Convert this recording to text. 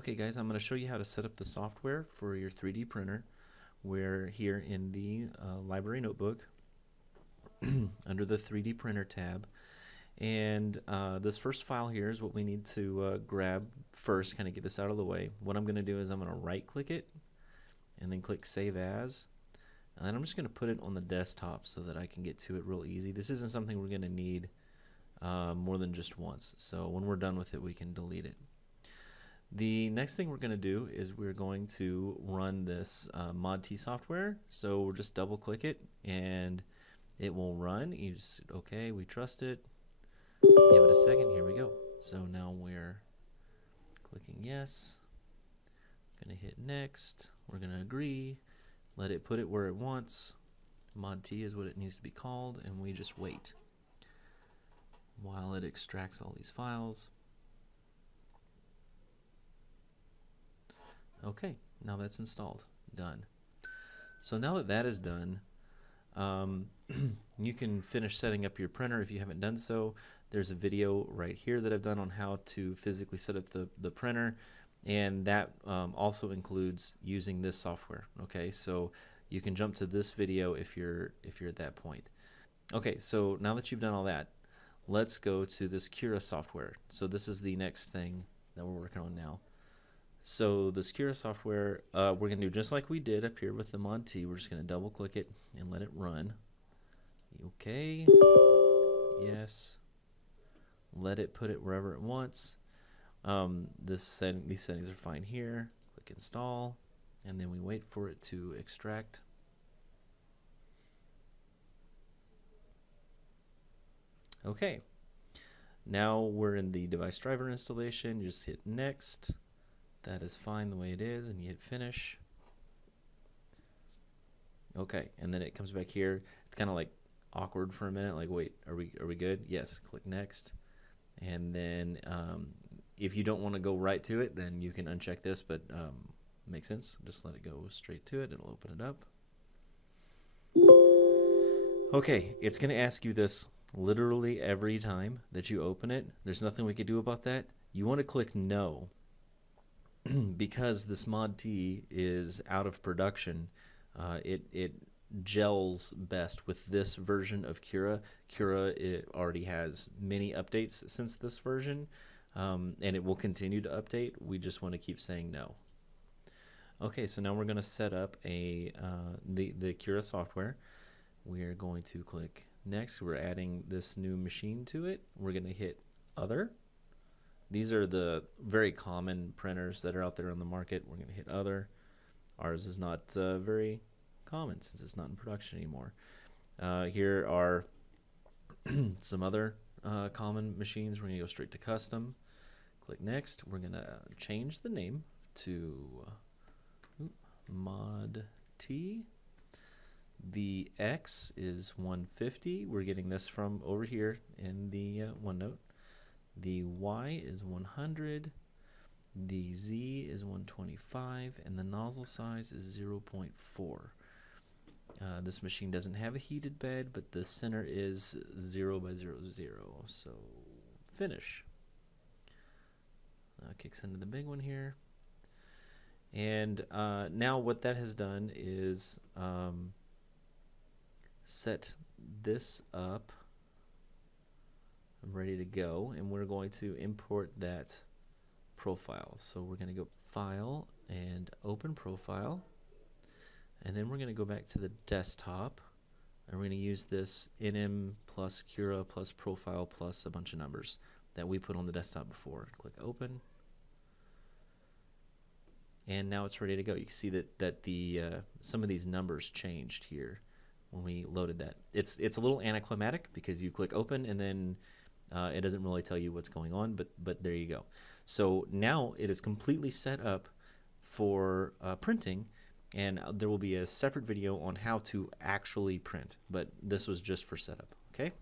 Okay guys, I'm going to show you how to set up the software for your 3D printer. We're here in the library notebook under the 3D printer tab, and this first file here is what we need to grab first, kind of get this out of the way. What I'm going to do is I'm going to right click it and then click Save As, and then I'm just going to put it on the desktop so that I can get to it real easy. This isn't something we're going to need more than just once, so when we're done with it we can delete it. The next thing we're going to do is we're going to run this Monte software. So we'll just double click it and it will run. You just, okay, we trust it. Give it a second. Here we go. So now we're clicking yes. Going to hit next. We're going to agree. Let it put it where it wants. Monte is what it needs to be called, and we just wait while it extracts all these files. Okay, now that's installed. Done. So now that that is done, you can finish setting up your printer if you haven't done so. There's a video right here that I've done on how to physically set up the printer, and that also includes using this software. Okay, so you can jump to this video if you're at that point. Okay, so now that you've done all that, let's go to this Cura software. So this is the next thing that we're working on now. So the Cura software, we're going to do just like we did up here with the Monte. We're just going to double click it and let it run. Okay. Yes. Let it put it wherever it wants. These settings are fine here. Click install, and then we wait for it to extract. Okay. Now we're in the device driver installation. You just hit next. That is fine the way it is, and you hit finish. Okay, and then it comes back here. It's kind of like awkward for a minute, like wait, are we good? Yes, click next. And then if you don't want to go right to it, then you can uncheck this, but makes sense. Just let it go straight to it. It'll open it up. Okay, it's going to ask you this literally every time that you open it. There's nothing we can do about that. You want to click no. Because this Monte is out of production, it gels best with this version of Cura. Cura, it already has many updates since this version, and it will continue to update. We just want to keep saying no. Okay, so now we're going to set up the Cura software. We're going to click next. We're adding this new machine to it. We're going to hit other. These are the very common printers that are out there on the market. We're going to hit other. Ours is not very common since it's not in production anymore. Here are some other common machines. We're going to go straight to custom. Click next. We're going to change the name to Mod T. The X is 150. We're getting this from over here in the OneNote. The Y is 100, the Z is 125, and the nozzle size is 0.4. This machine doesn't have a heated bed, but the center is 0 by 0, 0. So finish. Kicks into the big one here. And now what that has done is set this up. I'm ready to go, and we're going to import that profile. So we're going to go File and Open Profile, and then we're going to go back to the desktop, and we're going to use this NM plus Cura plus profile plus a bunch of numbers that we put on the desktop before. Click Open, and now it's ready to go. You can see that the some of these numbers changed here when we loaded that. It's a little anticlimactic because you click Open and then it doesn't really tell you what's going on, but there you go. So now it is completely set up for printing, and there will be a separate video on how to actually print, but this was just for setup. Okay.